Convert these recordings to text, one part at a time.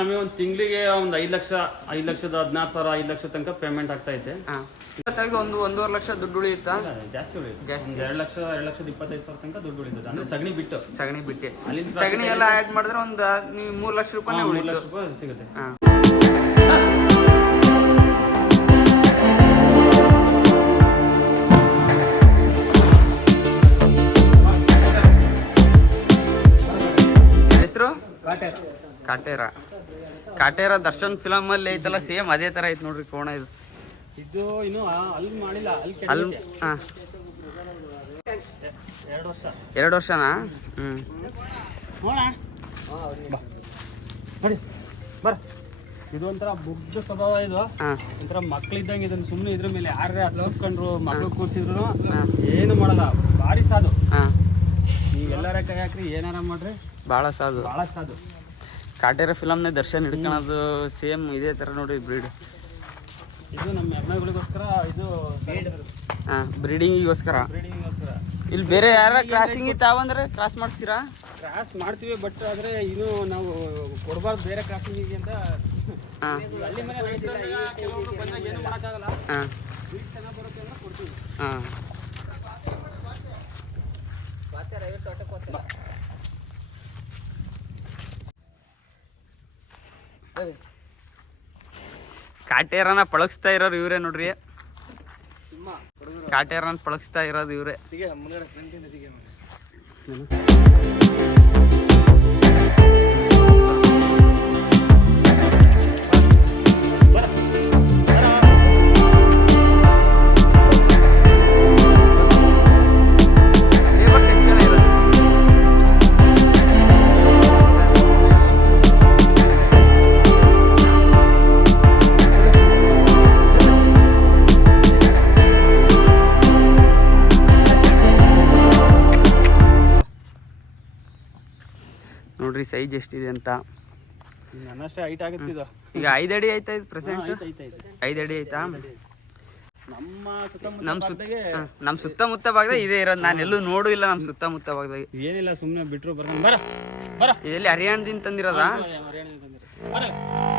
ನಮಗೆ ಒಂದು ತಿಂಗಳಿಗೆ ಒಂದು ಐದು ಲಕ್ಷ ಐದು ಲಕ್ಷದ ಹದಿನಾರು ಸಾವಿರ ಐದು ಲಕ್ಷ ತನಕ ಪೇಮೆಂಟ್ ಆಗ್ತಾ ಐತೆ. ಇವತ್ತಾಗಿ ಒಂದು ಒಂದೂವರೆ ಲಕ್ಷ ದುಡ್ಡು ಉಳಿಯುತ್ತಾ? ಇಲ್ಲ, ಜಾಸ್ತಿ ಉಳಿಯುತ್ತೆ. ಜಾಸ್ತಿ. ಒಂದು ಎರಡು ಲಕ್ಷ ಎರಡು ಲಕ್ಷದ ಇಪ್ಪತ್ತೈದು ಸಾವಿರ ತನಕ ದುಡ್ಡು ಉಳಿತದೆ. ಅಂದ್ರೆ ಸಗಣಿ ಬಿಟ್ಟು. ಸಗಣಿ ಬಿಟ್ಟೆ. ಅಲ್ಲಿ ಸಗಣಿ ಎಲ್ಲ ಆ್ಯಡ್ ಮಾಡಿದ್ರೆ ಒಂದು ನೀವು ಮೂರು ಲಕ್ಷ ರೂಪಾಯಿ ಮೂರು ಉಳಿತು. ಲಕ್ಷ ರೂಪಾಯಿ ಸಿಗುತ್ತೆ. ಹಾಂ. ಹೆಸರು? ಕಾಟೇರ. ಕಾಟೇರ ದರ್ಶನ್ ಫಿಲಮ್ ಅಲ್ಲಿ ಐತಲ್ಲ ಸೇಮ್ ಅದೇ ತರ ಐತೆ ನೋಡ್ರಿ ಕೋಣ ಇದು. ಇದು ಇನ್ನು ಅಲ್ಲಿ ಮಾಡಿಲ್ಲ ಅಲ್ಲಿ ಹಾಂ ಎರಡು ವರ್ಷ. ಎರಡು ವರ್ಷನಾ? ಹ್ಞೂ ನೋಡ ನೋಡಿ ಬರ. ಇದು ಒಂಥರ ಮುಗ್ಧ ಸ್ವಭಾವ ಇದು. ಹಾಂ. ಒಂಥರ ಮಕ್ಳಿದ್ದಂಗೆ ಇದನ್ನ ಸುಮ್ಮನೆ ಇದ್ರ ಮೇಲೆ ಯಾರೇ ಅದು ಕೂತ್ಕೊಂಡ್ರು ಮಕ್ಳು ಕೂರ್ಸಿದ್ರು. ಏನು ಮಾಡಲ್ಲ ಭಾರಿ ಸಾಧು. ಹಾಂ. ನೀವು ಎಲ್ಲಾರ ಕೈ ಹಾಕ್ರಿ ಏನಾರ ಮಾಡ್ರಿ. ಭಾಳ ಸಾಧು. ಭಾಳ ಸಾದು ಕಾಟೇರ ಫಿಲಮ್ನೇ ದರ್ಶನ್ ಹಿಡ್ಕೊಳೋದು ಸೇಮ್ ಇದೇ ಥರ ನೋಡಿ ಬ್ರೀಡ್. ಇದು ನಮ್ಮ ಎಮ್ಮೆಗಳಿಗೋಸ್ಕರ ಇದು ಹಾಂ ಬ್ರೀಡಿಂಗಿಗೋಸ್ಕರ. ಇಲ್ಲಿ ಬೇರೆ ಯಾರ ಕ್ರಾಸಿಂಗ್ ತಾವಂದ್ರೆ ಕ್ರಾಸ್ ಮಾಡ್ತೀರಾ? ಕ್ರಾಸ್ ಮಾಡ್ತೀವಿ ಬಟ್ ಆದ್ರೆ ಇನ್ನು ನಾವು ಕೊಡಬಾರ್ದು ಬೇರೆ ಕ್ರಾಸಿಂಗಿಗೆ ಅಂತ. ಹಾಂ. ಹಾಂ. ಹಳ್ಳಿ ಮನೆ ರೈತರು ಕೆಲವೊಬ್ರು ಬಂದಾಗ ಏನು ಮಾಡೋಕ್ಕಾಗಲ್ಲ ಹಾಂ ಬೀಜ ಚೆನ್ನಾಗಿ ಬರುತ್ತೆ ಅಂದ್ರೆ ಕೊಡ್ತೀವಿ ಹಾಂ ಕಾಟೇರನ ಪಳಗಿಸ್ತಾ ಇರೋರು ಇವರೇ ನೋಡ್ರಿ. ಕಾಟೇರನ ಪಳಗಿಸ್ತಾ ಇರೋದು ಇವರೇ. ನೋಡ್ರಿ ಸೈಜ್ ಎಷ್ಟಿದೆ ಅಂತ. ನನ್ನಷ್ಟೇ ಹೈಟ್ ಆಗುತ್ತೆ ಇದು ಈಗ ಐದು ಅಡಿ ಆಯ್ತಾ ಇದು ಪ್ರೆಸೆಂಟ್ ಐದು ಅಡಿ ಆಯ್ತಾ? ನಮ್ಮ ಸುತ್ತಮುತ್ತ ನಮ್ಮ ಸುತ್ತ ನಮ್ ನಮ್ಮ ಸುತ್ತಮುತ್ತ ಭಾಗದಾಗ ಇದೇ ಇರೋದು. ನಾನು ಎಲ್ಲೂ ನೋಡು ಇಲ್ಲ ನಮ್ಮ ಸುತ್ತಮುತ್ತ ಭಾಗದಾಗ. ಏನಿಲ್ಲ ಸುಮ್ಮನೆ ಬಿಟ್ರು ಬರ್ತಾನೆ. ಬರ ಬರ. ಎಲ್ಲಿ ಹರಿಯಾಣದಿಂದ ತಂದಿರೋದಾ? ಹರಿಯಾಣದಿಂದ ತಂದಿರೋದು.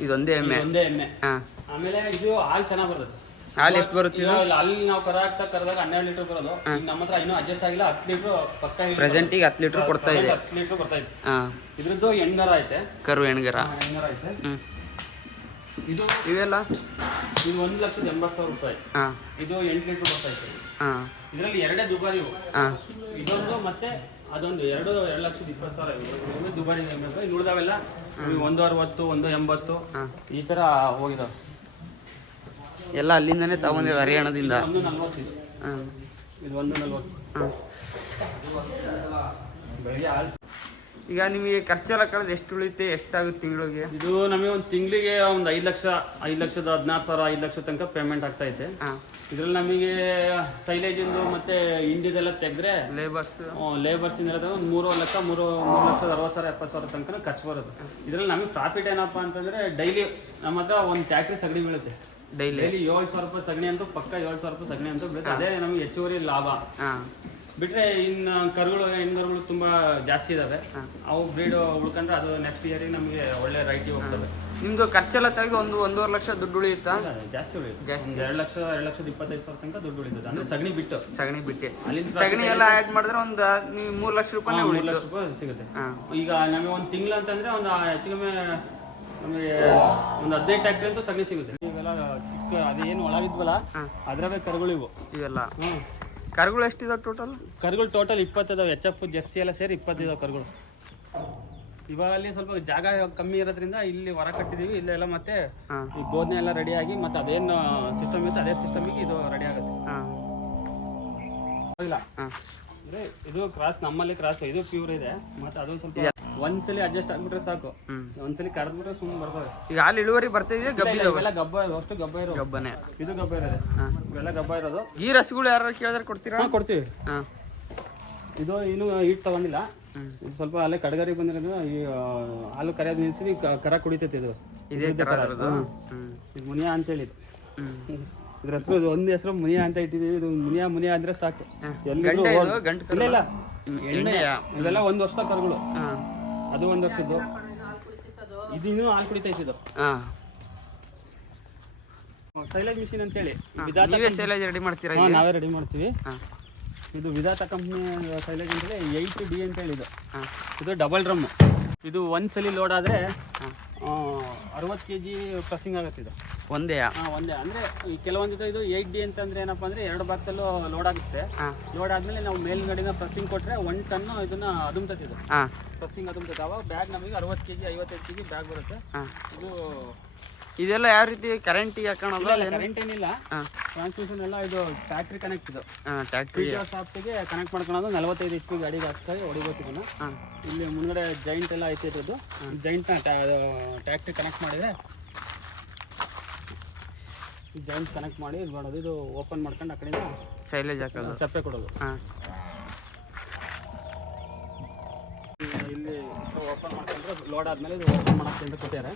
ಇದೊಂದೇ ಎಮ್ಮೆ. ಇದು ಒಂದೇ ಎಮ್ಮೆ. ಹಾ. ಆಮೇಲೆ ಇದು ಹಾಲು ಚೆನ್ನಾಗಿ ಬರುತ್ತೆ. ಹಾಲು ಎಷ್ಟು ಬರುತ್ತೆ ಇದು? ಇದು ಅಲ್ಲಿ ನಾವು ಕರ ಹಾಕ್ತಾ ಕರೆದಾಗ ಹನ್ನೆರಡು ಲೀಟರ್ ಬರೋದು. ಈಗ ನಮ್ಮ ಹತ್ರ ಇನ್ನೂ ಅಡ್ಜಸ್ಟ್ ಆಗಿಲ್ಲ ಹತ್ತು ಲೀಟರ್ ಪಕ್ಕ ಪ್ರೆಸೆಂಟಿಗೆ ಹತ್ತು ಲೀಟ್ರ್ ಕೊಡ್ತಾ ಇದೆ. ಹತ್ತು ಲೀಟರ್ ಬರ್ತಾ ಇದೆ. ಹಾಂ. ಇದ್ರದ್ದು ಎಣ್ಗರ ಐತೆ. ಕರು ಹೆಣ್ಗರ ಹಾ, ಎಣ್ಗರ ಐತೆ. ಹ್ಞೂ ಇದು ಇವೆಲ್ಲ? ಇದು ಒಂದು ಲಕ್ಷದ ಎಂಬತ್ತು ಸಾವಿರ ರೂಪಾಯಿ. ಹಾಂ. ಇದು ಎಂಟು ಲೀಟರ್ ಬರ್ತಾ ಇದೆ. ಹಾಂ. ಇದರಲ್ಲಿ ಎರಡೇ ದುಬಾರಿ ಇವು ಹಾಂ. ಇದೊಂದು ಮತ್ತೆ ಅದೊಂದು ಎರಡು ಎರಡು ಲಕ್ಷದ ಇಪ್ಪತ್ತು ಸಾವಿರ ಇವು. ದುಬಾರಿ. ಇನ್ನು ಉಳಿದಾವೆಲ್ಲ ಒಂದು ಅರವತ್ತು ಒಂದು ಎಂಬತ್ತು. ಈ ತರ ಹೋಗಿದಾವೆ. ಎಲ್ಲ ಅಲ್ಲಿಂದನೇ ತಗೊಂಡಿದ್ದು ಹರಿಯಾಣದಿಂದ. ಒಂದು ನಲ್ವತ್ತು ಇದು. ಒಂದು ನಲ್ವತ್ತು. ಬೆಳಿಗ್ಗೆ ಹಾಲು ಈಗ ನಿಮಗೆ ಖರ್ಚೆಲ್ಲ ಕಳೆದು ಎಷ್ಟು ಉಳಿತೆ ಎಷ್ಟಾಗುತ್ತೆ ತಿಂಗಳಿಗೆ? ಇದು ನಮಗೆ ಒಂದು ತಿಂಗಳಿಗೆ ಒಂದು ಐದು ಲಕ್ಷ ಐದು ಲಕ್ಷದ ಹದಿನಾರು ಸಾವಿರ ಐದು ಲಕ್ಷ ತನಕ ಪೇಮೆಂಟ್ ಆಗ್ತಾ ಐತೆ. ಇದ್ರಲ್ಲಿ ನಮಗೆ ಸೈಲೇಜಿಂದು ಮತ್ತೆ ಇಂಡಿದೆಲ್ಲ ತೆಗೆದ್ರೆ ಲೇಬರ್ಸ್ ಲೇಬರ್ಸ್ ಇಂದ ಒಂದು ಮೂರು ಲಕ್ಷ ಮೂರು ಮೂರು ಲಕ್ಷದ ಅರವತ್ತು ಸಾವಿರ ಎಪ್ಪತ್ತು ಸಾವಿರ ತನಕ ಖರ್ಚು ಬರುತ್ತೆ. ಇದ್ರಲ್ಲಿ ನಮಗೆ ಪ್ರಾಫಿಟ್ ಏನಪ್ಪ ಅಂತಂದ್ರೆ ಡೈಲಿ ನಮ್ಮ ಹತ್ರ ಒಂದು ಟ್ಯಾಕ್ಟ್ರಿ ಸಗಣಿ ಬೀಳುತ್ತೆ. ಡೈಲಿ ಡೈಲಿ ಏಳು ಸಾವಿರ ರೂಪಾಯಿ ಸಗಣಿ ಅಂತೂ ಪಕ್ಕ ಏಳು ಸಾವಿರ ರೂಪಾಯಿ ಸಗಣಿ ಅಂತೂ ಬೀಳುತ್ತೆ. ಅದೇ ನಮಗೆ ಹೆಚ್ಚುವರಿ ಲಾಭ. ಬಿಟ್ರೆ ಇನ್ನು ಕರುಗಳು ಹೆಣ್ಗರುಗಳು ತುಂಬಾ ಜಾಸ್ತಿ ಇದಾವೆ. ಅವು ಬ್ರೀಡ್ ಉಳ್ಕೊಂಡ್ರೆ ಅದು ನೆಕ್ಸ್ಟ್ ಇಯರಿಗೆ ನಮಗೆ ಒಳ್ಳೆ ರೈಟಿ ಹೋಗ್ತದೆ ನಿಮ್ದು ಖರ್ಚೆಲ್ಲ ತೆಗೆದು ಒಂದು ಒಂದೂವರೆ ಲಕ್ಷ ದುಡ್ಡು ಉಳಿಯುತ್ತಾ? ಜಾಸ್ತಿ ಉಳಿಯುತ್ತೆ. ಜಾಸ್ತಿ. ಎರಡು ಲಕ್ಷ ಎರಡು ಲಕ್ಷದ ಇಪ್ಪತ್ತೈದು ಸಾವಿರ ತನಕ ದುಡ್ಡು ಉಳಿತದೆ ಅಂದ್ರೆ ಸಗಣಿ ಬಿಟ್ಟು. ಸಗಣಿ ಬಿಟ್ಟೆ. ಅಲ್ಲಿ ಸಗಣಿ ಎಲ್ಲ ಆ್ಯಡ್ ಮಾಡಿದ್ರೆ ಒಂದು ನೀವು ಮೂರು ಲಕ್ಷ ರೂಪಾಯಿ ಮೂರು ಲಕ್ಷ ರೂಪಾಯಿ ಸಿಗುತ್ತೆ. ಈಗ ನಮಗೆ ಒಂದು ತಿಂಗಳು ಅಂತಂದ್ರೆ ಒಂದು ಹೆಚ್ಚು ಕಮ್ಮಿ ನಮಗೆ ಒಂದು ಹದಿನೈದು ಟ್ಯಾಕ್ಟ್ರಿ ಅಂತೂ ಸಗಣಿ ಸಿಗುತ್ತೆ. ಇವೆಲ್ಲ ಚಿಕ್ಕ ಅದೇನು ಒಳಗಿದ್ವಲ್ಲ ಅದರವೇ ಕರುಗಳಿವು. ಕರುಗಳು ಇವು ಇವೆಲ್ಲ. ಹ್ಞೂ ಕರುಗಳು ಎಷ್ಟಿದಾವೆ ಟೋಟಲ್ ಕರುಗಳು ಟೋಟಲ್ ಇಪ್ಪತ್ತಿದಾವೆ ಎಚ್ ಎಫ್ ಜರ್ಸಿ ಎಲ್ಲ ಸೇರಿ ಇಪ್ಪತ್ತಿದಾವೆ ಕರುಗಳು. ಇವಾಗ ಅಲ್ಲಿ ಸ್ವಲ್ಪ ಜಾಗ ಕಮ್ಮಿ ಇರೋದ್ರಿಂದ ಇಲ್ಲಿ ಹೊರ ಕಟ್ಟಿದೀವಿ ಇಲ್ಲೆಲ್ಲ ಮತ್ತೆ ಈ ಗೋಧನೆ ಎಲ್ಲ ರೆಡಿಯಾಗಿ ಆಗಿ ಮತ್ತೆ ಅದೇನು ಸಿಸ್ಟಮ್ ಇತ್ತು ಅದೇ ಸಿಸ್ಟಮಿಗೆ ಇದು ರೆಡಿ ಆಗುತ್ತೆ. ಹಾಂ. ಇಲ್ಲ. ಇದು ಕ್ರಾಸ್ ನಮ್ಮಲ್ಲಿ ಕ್ರಾಸ್ ಇದು ಪ್ಯೂರ್ ಇದೆ. ಮತ್ತೆ ಅದು ಸ್ವಲ್ಪ ಒಂದ್ಸಲಿ ಅಡ್ಜಸ್ಟ್ ಆಗ್ಬಿಟ್ರೆ ಸಾಕು. ಒಂದ್ಸಲಿ ಕರೆದ್ಬಿಟ್ರೆ ಸುಮ್ಮನೆ ಬರ್ತದೆ ಈಗ ಹಾಲು ಇಳುವರಿ ಬರ್ತಿದೆಯಾ ಗಬ್ಬ ಇವೆಲ್ಲ ಗಬ್ಬ ಅಷ್ಟು ಗಬ್ಬ ಇರೋ ಗಬ್ಬನೇ. ಇದು ಗಬ್ಬ ಇರೋದು. ಇವೆಲ್ಲ ಗಬ್ಬ ಇರೋದು. ಈ ರಸಗಳು ಯಾರು ಕೇಳಿದ್ರೆ ಕೊಡ್ತೀರಾ? ಕೊಡ್ತೀವಿ. ಹಾಂ. ಇದು ಇನ್ನು ಹೀಟ್ ತಗೊಂಡಿಲ್ಲ. ಸ್ವಲ್ಪ ಅಲ್ಲೇ ಕಡಗರಿ ಬಂದಿರೋದು ಈ ಹಾಲು ಕರೆಯೋದು ನಿಲ್ಸಿ ಕರ ಕುಡಿತೈತೆ ಇದು. ಇದೇ ಮುನಿಯಾ ಅಂತ ಹೇಳಿದ್ ಇದ್ರ ಹೆಸರು ಒಂದು ಹೆಸರು ಮುನಿಯಾ ಅಂತ ಇಟ್ಟಿದೀವಿ ಇದು ಮುನಿಯಾ ಮುನಿಯಾ ಅಂದ್ರೆ ಸಾಕು. ಎಲ್ಲ ಇಲ್ಲ ಇಲ್ಲ. ಎಣ್ಣೆ ಇದೆಲ್ಲ ಇವೆಲ್ಲ ಒಂದು ವರ್ಷದ ಕರುಗಳು. ಹಾಂ. ಅದು ಒಂದು ವರ್ಷದ್ದು ಇದು ಇನ್ನೂ ಹಾಲು ಕುಡಿತೈತೆ ಇದು ಹಾಂ ಸೈಲೇಜ್ ಮಿಷಿನ್ ಅಂತ ಹೇಳಿ. ವಿಧಾತ ನೀವೇ ಸೈಲೇಜ್ ರೆಡಿ ಮಾಡ್ತೀರಾ ಹಾ, ನಾವೇ ರೆಡಿ ಮಾಡ್ತೀವಿ. ಹಾಂ. ಇದು ವಿಧಾತ ಕಂಪ್ನಿ ಸೈಲೇಜ್ ಅಂತ ಹೇಳಿ ಏಯ್ಟ್ ಡಿ ಅಂತ ಹೇಳಿ ಇದು. ಹಾಂ. ಇದು ಡಬಲ್ ಡ್ರಮ್ ಇದು ಒಂದ್ಸಲಿ ಲೋಡ್ ಆದ್ರೆ ಹಾಂ. ಅರವತ್ತು ಕೆ ಜಿ ಪ್ರೆಸ್ಸಿಂಗ್ ಆಗುತ್ತೆ ಇದು. ಒಂದೇ ಹಾಂ ಒಂದೇ. ಅಂದರೆ ಈ ಕೆಲವೊಂದು ಇದು ಏಯ್ಟ್ ಡಿ ಅಂತಂದ್ರೆ ಏನಪ್ಪ ಅಂದರೆ ಎರಡು ಬಾಕ್ಸಲ್ಲೂ ಲೋಡ್ ಆಗುತ್ತೆ. ಲೋಡ್ ಆದಮೇಲೆ ನಾವು ಮೇಲ್ಗಡೆನ ಪ್ರೆಸ್ಸಿಂಗ್ ಕೊಟ್ಟರೆ ಒನ್ ಟನ್ನು ಇದನ್ನ ಅದುಮ್ತೈತೆ ಇದು. ಹಾಂ. ಪ್ರೆಸ್ಸಿಂಗ್ ಅದುಮ್ತೈತೆ. ಅವಾಗ ಬ್ಯಾಗ್ ನಮಗೆ ಅರವತ್ತು ಕೆ ಜಿ ಐವತ್ತೈದು ಕೆ ಜಿ ಬ್ಯಾಗ್ ಬರುತ್ತೆ ಇದು ಇದೆಲ್ಲ ಯಾವ ರೀತಿ ಕರೆಂಟಿಗೆ ಕರೆಂಟ್ ಏನಿಲ್ಲ. ಟ್ರಾನ್ಸ್ಮಿಷನ್ ಎಲ್ಲ ಇದು ಫ್ಯಾಕ್ಟ್ರಿ ಕನೆಕ್ಟ್ ಇದು. ಫ್ಯಾಕ್ಟ್ರಿ ಶಾಪ್ಗೆ ಕನೆಕ್ಟ್ ಮಾಡ್ಕೊಳೋದು ನಲವತ್ತೈದು ಎಚ್ ಪಿ ಗಾಡಿಗೆ ಹಾಕ್ತಾರೆ ಹೊಡಿಬೇಕು ಇದನ್ನ. ಇಲ್ಲಿ ಮುಂದ್ಗಡೆ ಜೈಂಟ್ ಎಲ್ಲ ಐತೆ ಇರೋದು ಜೈಂಟ್ನ ಟ್ಯಾಕ್ಟ್ರಿ ಕನೆಕ್ಟ್ ಮಾಡಿದ್ರೆ ಜೈಂಟ್ ಕನೆಕ್ಟ್ ಮಾಡಿ ಇದು ಮಾಡೋದು. ಇದು ಓಪನ್ ಮಾಡ್ಕೊಂಡು ಆ ಕಡೆಯಿಂದ ಸೈಲೇಜ್ ಹಾಕೋದು. ಸಪ್ಪೆ ಕೊಡೋದು. ಹಾಂ. ಇಲ್ಲಿ ಓಪನ್ ಮಾಡ್ಕೊಂಡ್ರೆ ಲೋಡ್ ಆದ್ಮೇಲೆ ಇದು ಓಪನ್ ಮಾಡೋಕೆ ಅಂತ ಕೊಟ್ಟಿದ್ದಾರೆ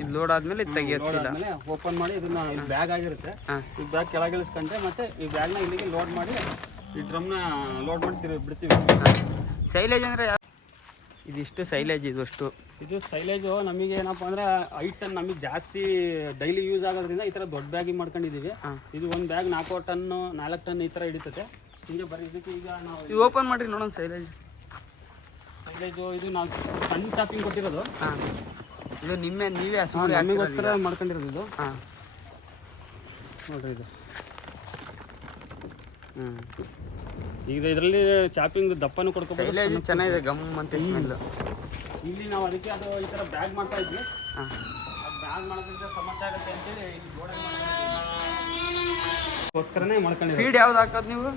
ಇದು ಲೋಡ್ ಆದ್ಮೇಲೆ ಇದು ತೆಗಿಯೋದಿಲ್ಲ ಆದ್ಮೇಲೆ ಓಪನ್ ಮಾಡಿ ಇದನ್ನ ಇಲ್ಲಿ ಬ್ಯಾಗ್ ಆಗಿರುತ್ತೆ. ಈ ಬ್ಯಾಗ್ ಕೆಳಗೆ ಇಳಿಸ್ಕೊಂಡ್ರೆ ಮತ್ತೆ ಈ ಬ್ಯಾಗ್ನ ಇಲ್ಲಿಗೆ ಲೋಡ್ ಮಾಡಿ ಈ ಡ್ರಮ್ನ ಲೋಡ್ ಮಾಡಿ ಬಿಡ್ತೀವಿ. ಸೈಲೇಜ್ ಅಂದರೆ ಇದಿಷ್ಟು ಸೈಲೇಜ್ ಇದಷ್ಟು ಇದು ಸೈಲೇಜು ನಮಗೆ ಏನಪ್ಪ ಅಂದ್ರೆ ಐಟ್ ಟನ್ ನಮಗೆ ಜಾಸ್ತಿ ಡೈಲಿ ಯೂಸ್ ಆಗೋದ್ರಿಂದ ಈ ಥರ ದೊಡ್ಡ ಬ್ಯಾಗಿಂಗ್ ಮಾಡ್ಕೊಂಡಿದ್ದೀವಿ. ಇದು ಒಂದು ಬ್ಯಾಗ್ ನಾಲ್ಕು ಟನ್ನು ನಾಲ್ಕು ಟನ್ ಈ ಥರ ಹಿಡಿತದೆ. ಹಿಂಗೆ ಬರೀ ಇದಕ್ಕೆ ಈಗ ನಾವು ಇದು ಓಪನ್ ಮಾಡಿರಿ ನೋಡೋಣ ಸೈಲೇಜ್ ಸೈಲೇಜು ಇದು ನಾವು ಸಣ್ಣ ಟಾಪಿಂಗ್ ಕೊಟ್ಟಿರೋದು. ಹಾಂ. ಇದು ನಿಮ್ಮೆ ನೀವೇ ನಮಗೋಸ್ಕರ ಮಾಡ್ಕೊಂಡಿರೋದು ಇದು. ಹಾಂ. ನೋಡ್ರಿ ಇದು. ಹ್ಞೂ ಈಗ ಇದರಲ್ಲಿ ಚಾಪಿಂಗ್ ದಪ್ಪನೂ ಕೊಡ್ಕೋಬೋದು. ಸೈಲೇಜ್ ಚೆನ್ನಾಗಿದೆ ಗಮ್ ಅಂತ ಸ್ಮೆಲ್ ಇಲ್ಲಿ ನಾವು ಅದಕ್ಕೆ ಅದು ಈ ಥರ ಬ್ಯಾಗ್ ಮಾಡ್ತಾ ಇದ್ವಿ. ಬ್ಯಾಗ್ ಮಾಡೋದ್ರಿಂದ ಸಮಸ್ಯೆ ಆಗುತ್ತೆ ಅಂತೇಳಿ ಗೋಸ್ಕರನೇ ಮಾಡ್ಕೊಂಡಿದ್ದೀವಿ ಫೀಡ್ ಯಾವ್ದು ಹಾಕೋದು ನೀವು?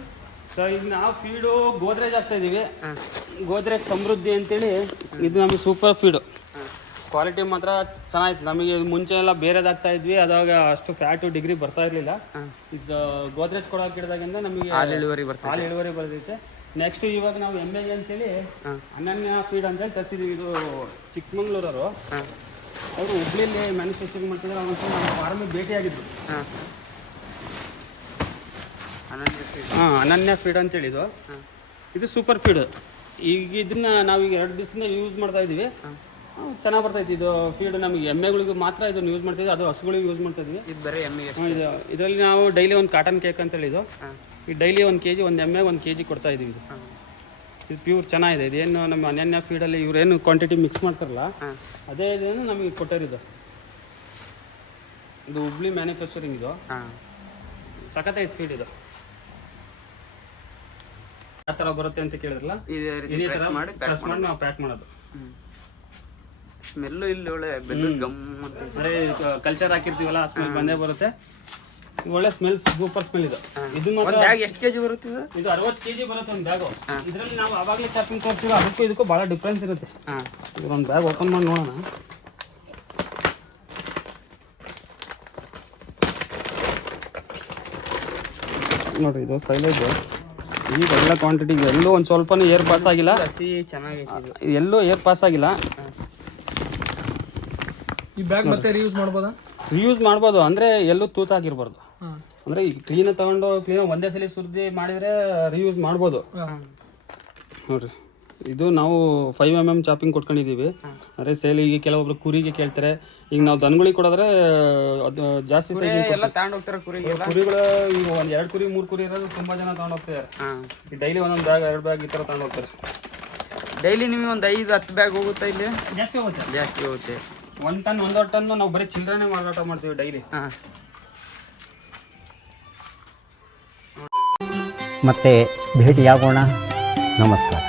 ಸೊ ಈಗ ನಾವು ಫೀಡು ಗೋದ್ರೇಜ್ ಆಗ್ತಾ ಇದೀವಿ ಗೋದ್ರೇಜ್ ಸಮೃದ್ಧಿ ಅಂತೇಳಿ. ಇದು ನಮಗೆ ಸೂಪರ್ ಫೀಡು ಕ್ವಾಲಿಟಿ ಮಾತ್ರ ಚೆನ್ನಾಗಿತ್ತು. ನಮಗೆ ಮುಂಚೆ ಎಲ್ಲ ಬೇರೆದಾಗ್ತಾ ಇದ್ವಿ. ಅದಾಗ ಅಷ್ಟು ಫ್ಯಾಟು ಡಿಗ್ರಿ ಬರ್ತಾ ಇರಲಿಲ್ಲ. ಇದು ಗೋದ್ರೇಜ್ ಕೊಡೋ ಗಿಡದಾಗಿಂದ ನಮಗೆ ಹಾಲು ಇಳುವರಿ ಬರ್ತದೆ ಹಾಲು ಇಳುವರಿ ಬರ್ತೈತೆ. ನೆಕ್ಸ್ಟ್ ಇವಾಗ ನಾವು ಎಂ ಎ ಅಂತೇಳಿ ಅನನ್ಯ ಫೀಡ್ ಅಂತೇಳಿ ತರಿಸಿದ್ವಿ ಇದು ಚಿಕ್ಕಮಂಗ್ಳೂರವರು. ಅವರು ಹುಬ್ಳಿಯಲ್ಲಿ ಮ್ಯಾನುಫ್ಯಾಕ್ಚರಿಂಗ್ ಮಾಡ್ತಿದ್ರು. ಅವ್ರು ನಮ್ಮ ಫಾರ್ಮಿಗೆ ಭೇಟಿಯಾಗಿದ್ರು ಹಾಂ. ಅನನ್ಯ ಫೀಡ್ ಹಾಂ ಅನನ್ಯ ಫೀಡ್ ಅಂತೇಳಿ ಇದು. ಇದು ಸೂಪರ್ ಫೀಡ್ ಈಗ ಇದನ್ನ ನಾವೀಗ ಎರಡು ದಿವಸದಿಂದ ಯೂಸ್ ಮಾಡ್ತಾ ಇದ್ದೀವಿ ಚೆನ್ನಾಗಿ ಬರ್ತೈತಿ ಇದು ಫೀಡ್ ನಮಗೆ ಎಮ್ಮೆಗಳಿಗೆ ಮಾತ್ರ ಇದನ್ನು ಯೂಸ್ ಮಾಡ್ತಿದ್ವಿ ಅದು ಹಸುಗಳಿಗೆ ಯೂಸ್ ಮಾಡ್ತಾ ಇದ್ವಿ. ಇದು ಬರೀ ಎಮ್ಮೆ ಇದು ಇದರಲ್ಲಿ ನಾವು ಡೈಲಿ ಒಂದು ಕಾಟನ್ ಕೇಕ್ ಅಂತೇಳಿ ಇದು ಈ ಡೈಲಿ ಒಂದು ಕೆ ಜಿ ಒಂದು ಎಮ್ಮೆಗೆ ಒಂದು ಕೆ ಜಿ ಕೊಡ್ತಾ ಇದೀವಿ ಇದು. ಇದು ಪ್ಯೂರ್ ಚೆನ್ನಾಗಿದೆ. ಇದೇನು ನಮ್ಮ ಅನ್ಯನ್ಯ ಫೀಡಲ್ಲಿ ಇವರೇನು ಕ್ವಾಂಟಿಟಿ ಮಿಕ್ಸ್ ಮಾಡ್ತಾರಲ್ಲ ಅದೇ ಇದೇನು ನಮಗೆ ಕೊಟ್ಟಿರೋದು ಇದು. ಹುಬ್ಳಿ ಮ್ಯಾನುಫ್ಯಾಕ್ಚರಿಂಗ್ ಇದು. ಹಾಂ. ಸಖತ್ತೈತೆ ಫೀಡ್ ಇದು. ಯಾವ ಥರ ಬರುತ್ತೆ ಅಂತ ಕೇಳಿದ್ರಲ್ಲ? ಇದೇ ಥರ ಮಾಡಿ ಮಾಡಿ ನಾವು ಪ್ಯಾಕ್ ಮಾಡೋದು. ಸ್ಮೆಲ್ಲು ಇಲ್ಲಿ ಒಳ್ಳೆ ಬೆಲ್ಲ ಗಮ್ ಅಂತ. ಕಲ್ಚರ್ ಹಾಕಿರ್ತೀವಲ್ಲ ಆ ಸ್ಮೆಲ್ ಬಂದೇ ಬರುತ್ತೆ. ಒಳ್ಳೆ ಸ್ಮೆಲ್ ಸೂಪರ್ ಸ್ಮೆಲ್ ಇದು. ಇದು ಮಾತ್ರ ಒಂದು ಬ್ಯಾಗ್ ಎಷ್ಟು ಕೆಜಿ ಬರುತ್ತೆ ಇದು? ಇದು ಅರವತ್ತು ಕೆಜಿ ಬರುತ್ತೆ ಒಂದು ಬ್ಯಾಗು ಇದರಲ್ಲಿ ನಾವು ಅವಾಗಲೇ ಚಾಪಿಂಗ್ ತೋರಿಸ್ತೀವಿ ಅದಕ್ಕೂ ಇದಕ್ಕೂ ಭಾಳ ಡಿಫ್ರೆನ್ಸ್ ಇರುತ್ತೆ. ಒಂದು ಬ್ಯಾಗ್ ಓಪನ್ ಮಾಡಿ ನೋಡೋಣ. ನೋಡ್ರಿ ಇದು ಸೈಲೇಜ್ ಈಗ ಎಲ್ಲ ಕ್ವಾಂಟಿಟಿ ಎಲ್ಲೂ ಒಂದು ಸ್ವಲ್ಪನೂ ಏರ್ ಪಾಸ್ ಆಗಿಲ್ಲ. ಹಸಿ ಚೆನ್ನಾಗಿ ಇದು. ಎಲ್ಲೂ ಏರ್ ಪಾಸ್ ಆಗಿಲ್ಲ. ಈ ಬ್ಯಾಗ್ ಮತ್ತೆ ರೀಯೂಸ್ ಮಾಡ್ಬೋದಾ? ರಿಯೂಸ್ ಮಾಡ್ಬೋದು. ಅಂದರೆ ಎಲ್ಲೂ ತೂತಾಗಿರ್ಬಾರ್ದು. ಹಾಂ. ಅಂದರೆ ಈಗ ಕ್ಲೀನ್ ತಗೊಂಡು ಕ್ಲೀನ್ ಒಂದೇ ಸಲ ಸುರಿದಿ ಮಾಡಿದರೆ ರಿಯೂಸ್ ಮಾಡ್ಬೋದು. ಹಾಂ. ನೋಡ್ರಿ. ಇದು ನಾವು ಫೈವ್ ಎಂ ಎಂ ಚಾಪಿಂಗ್ ಕೊಟ್ಕೊಂಡಿದ್ದೀವಿ. ಅಂದರೆ ಸೇಲಿಗೆ ಕೆಲವೊಬ್ರು ಕುರಿಗೆ ಕೇಳ್ತಾರೆ. ಈಗ ನಾವು ದನಗಳಿಗೆ ಕೊಡೋದ್ರೆ ಅದು ಜಾಸ್ತಿ ಸೇಲಿ ಎಲ್ಲ ತಗೊಂಡು ಹೋಗ್ತಾರೆ ಕುರಿಗೆ ಕುರಿಗಳು ಈಗ ಒಂದು ಎರಡು ಕುರಿ ಮೂರು ಕುರಿ ಇರೋದು ತುಂಬ ಜನ ತಗೊಂಡು ಹೋಗ್ತಿದ್ದಾರೆ ಹಾಂ. ಈ ಡೈಲಿ ಒಂದೊಂದು ಬ್ಯಾಗ್ ಎರಡು ಬ್ಯಾಗ್ ಈ ಥರ ತಗೊಂಡು ಹೋಗ್ತಾರೆ. ಡೈಲಿ ನಿಮಗೆ ಒಂದು ಐದು ಹತ್ತು ಬ್ಯಾಗ್ ಹೋಗುತ್ತೆ ಇಲ್ಲಿ? ಜಾಸ್ತಿ ಹೋಗುತ್ತೆ. ಜಾಸ್ತಿ ಹೋಗುತ್ತೆ. ಒಂದು ಟನ್ ಒಂದೂವರೆ ಟನ್ ನಾವು ಬರೀ ಚಿಲ್ಲರೆನೇ ಮಾರಾಟ ಮಾಡ್ತೀವಿ ಡೈಲಿ. ಹಾಂ. ಮತ್ತೆ ಭೇಟಿಯಾಗೋಣ. ನಮಸ್ಕಾರ.